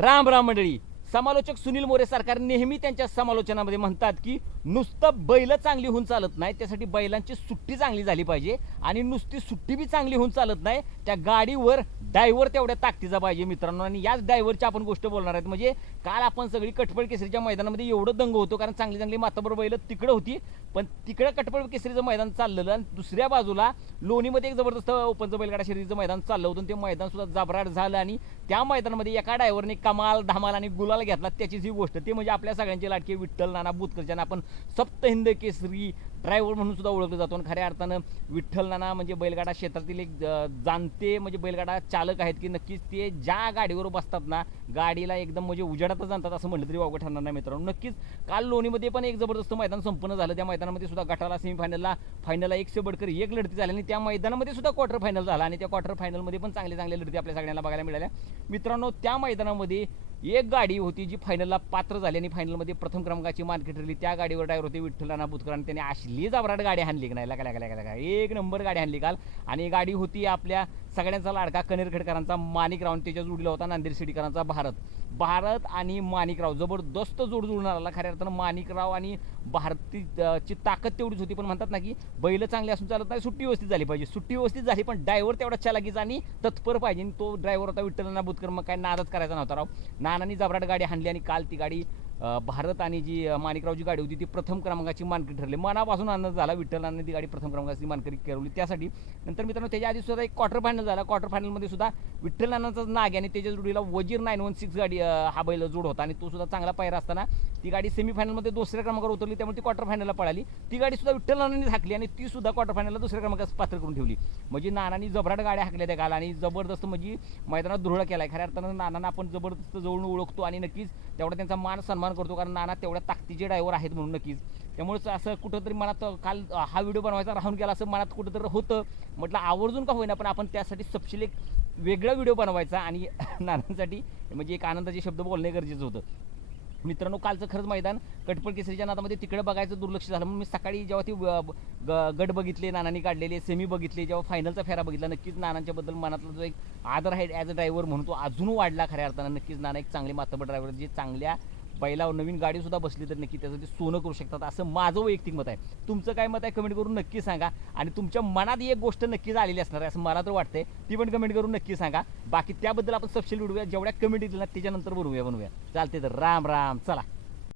राम राम मंडळी. समालोचक सुनील मोरे सरकार नेहमी त्यांच्या समालोचनामध्ये म्हणतात की नुसतं बैल चांगली होऊन चालत नाही त्यासाठी बैलांची सुट्टी चांगली झाली पाहिजे आणि नुसती सुट्टी बी चांगली होऊन चालत नाही त्या गाडीवर डायव्हर तेवढ्या ताकदीचा पाहिजे मित्रांनो. आणि याच डायव्हरची आपण गोष्ट बोलणार आहेत म्हणजे काल आपण सगळी कटपळ केसरीच्या मैदानामध्ये एवढं दंग होतो कारण चांगली चांगली माताबर बैल तिकडं होती पण तिकडं कटपळ केसरीचं मैदान चाललेलं आणि दुसऱ्या बाजूला लोणीमध्ये एक जबरदस्त ओपनचं बैलगाडा शर्यतीचं मैदान चाललं होतं ते मैदान सुद्धा जबराट झालं आणि त्या मैदानामध्ये एका डायव्हरने कमाल धमाल आणि गुलाल घेतला. त्याचीच ही गोष्ट ते म्हणजे आपल्या सगळ्यांचे लाटके विठ्ठल नाना बुतकरच्या आपण सप्त हिंद केसरी ड्रायव्हर म्हणून सुद्धा ओळखलं जातो. आणि खऱ्या अर्थानं विठ्ठल नाना म्हणजे बैलगाडा क्षेत्रातील एक जाणते म्हणजे बैलगाडा चालक आहेत की नक्कीच ते ज्या गाडीवर बसतात ना गाडीला एकदम म्हणजे उजेडातच जाणतात असं म्हटलं तरी वावगं ठरणार नाही मित्रांनो. नक्कीच काल लोणीमध्ये पण एक जबरदस्त मैदान संपन्न झालं. त्या मैदानामध्ये सुद्धा गटाला सेमीफायनलला फायनलला एक बडकर एक लढती झाली आणि त्या मैदानामध्ये सुद्धा क्वार्टर फायनल झाला आणि त्या क्वार्टर फायनलमध्ये पण चांगले चांगले लढती आपल्या सगळ्यांना बघायला मिळाल्या. मित्रांनो त्या मैदानामध्ये एक गाडी होती जी फायनलला पात्र झाली आणि फायनलमध्ये प्रथम क्रमांकाची मार्केट ठरली. त्या गाडीवर ड्रायव्हर होते विठ्ठलाना बुतकर आणि त्याने असली जबराट गाडी हाणली की नाही? लगा लगा लगा लका एक नंबर गाडी हाणली काल. आणि गाडी होती आपल्या सगळ्यांचा लाडका कनेरखेडकरांचा माणिकराव आणि त्याच्या जोडीला होता नांदेड सिटीकरांचा भारत. भारत आणि माणिकराव जबरदस्त जोड जुळून आला खऱ्या अर्थानं माणिकराव आणि भारती ची ताकद तेवढीच होती. पण म्हणतात ना की बैल चांगले असून चालत नाही सुट्टी व्यवस्थित झाली पाहिजे. सुट्टी व्यवस्थित झाली पण ड्रायव्हर तेवढा चलागीच आणि तत्पर पाहिजे. आणि तो ड्रायव्हर होता विठ्ठलना बुतकर. मग काय नादच करायचा नव्हता राव. नानानी जबराट गाडी हाणली आणि काल ती गाडी भारत आणि जी माणिकरावची गाडी होती ती प्रथम क्रमांकाची मानकरी ठरली. मनापासून आनंद झाला विठ्ठलाने ती गाडी प्रथम क्रमांकाची मानकरी करवली त्यासाठी नंतर मित्रांनो त्याच्या आधी सुद्धा एक क्वार्टर फायनल झाला. क्वार्टर फायनलमध्ये सुद्धा विठ्ठल नाग आणि त्याच्या जोडीला वजीर नाईन वन सिक्स गाडी हा बैल जोड होता आणि तो सुद्धा चांगला पायरा असताना ती गाडी सेमीफायनलमध्ये दुसऱ्या क्रमांकावर उतरली त्यामुळे ती क्वार्टर फायनलला पळाली. ती गाडी सुद्धा विठ्ठल नानांनी हाकली आणि ती सुद्धा क्वार्टर फायनलला दुसऱ्या क्रमांकास पात्र करून ठेवली. म्हणजे नानांनी जबराट गाड्या हाकल्या त्या गाला आणि जबरदस्त म्हणजे मैदानात दृढ केला आहे खऱ्या अर्थानं नानांना आपण जबरदस्त जवळून ओळखतो आणि नक्कीच तेवढा त्यांचा मान सन्मान करतो कारण नाना तेवढ्या ताकदीचे ड्रायव्हर आहेत म्हणून नक्कीच. त्यामुळेच असं कुठंतरी मनात काल हा व्हिडिओ बनवायचा राहून गेला असं मनात कुठंतरी होतं. म्हटलं आवर्जून का होईना पण आपण त्यासाठी सपशील एक वेगळा व्हिडिओ बनवायचा आणि नानांसाठी म्हणजे एक आनंदाचे शब्द बोलणे गरजेचं होतं. मित्रांनो कालचं खरंच मैदान कटपळ केसरीच्या नादामध्ये तिकडे बघायचं दुर्लक्ष झालं. म्हणून मी सकाळी जेव्हा ती ग- गट बघितले नानांनी काढलेले सेमी बघितले जेव्हा फायनलचा फेरा बघितला नक्कीच नानांच्याबद्दल मनातला जो एक आदर आहे ॲज अ ड्रायव्हर म्हणून तो अजून वाढला खऱ्या अर्थानं. नक्कीच नाना एक चांगले मातबर ड्रायव्हर जे चांगल्या बैलावर नवीन गाडीसुद्धा बसली तर नक्की त्याचं ते सोनं करू शकतात. असं माझं वैयक्तिक मत आहे. तुमचं काय मत आहे कमेंट करून नक्की सांगा. आणि तुमच्या मनात एक गोष्ट नक्कीच आलेली असणार आहे असं मला तर वाटतंय. ती पण कमेंट करून नक्की सांगा. बाकी त्याबद्दल आपण सपशेल विडूया जेवढ्या कमेंट येतील ना त्याच्यानंतर बनवूया बनवूया. चालते तर राम राम. चला.